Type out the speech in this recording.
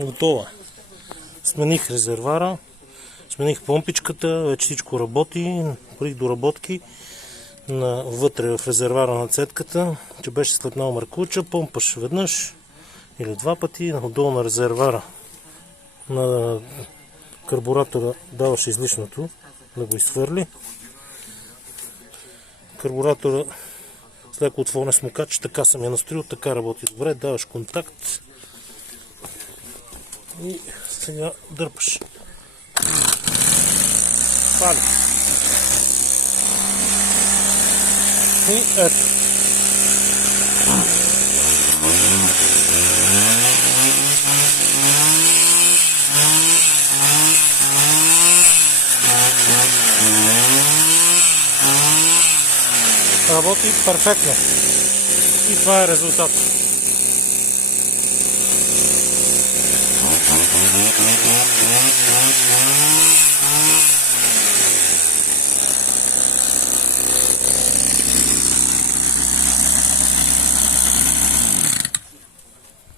Готова. Смених резервара, смених помпичката, вече всичко работи. Правих доработки вътре в резервара на цедката, че беше слепнал маркуча, помпаш веднъж или два пъти, отдолу на резервара на карбуратора даваше излишното да го изхвърли. Карбуратора с леко отворен смукач, така съм я настроил, така работи добре, даваш контакт и сега дърпаш. Пали. И ето. Работи перфектно. И това е резултат.